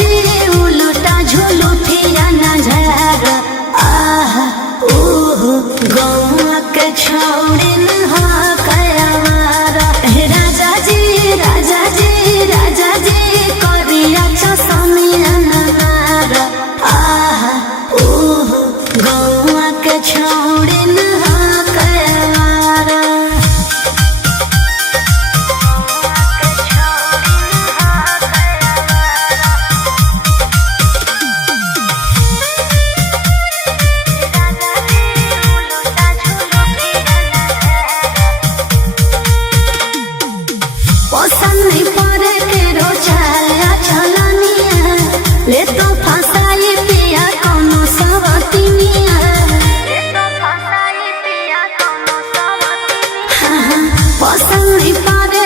जी उलटा झुलू फिया नजर आह ओह गौआ के छोड़िन हा कयावारा राजा जी राजा जी राजा जी करिया चसमिया नार आह ओह गौआ के छोड़िन हा कयावारा पसंद नहीं पड़े के रोचाया चलनिया ले तो फसाई पिया कोनो सवतिनिया पसंद नहीं पड़े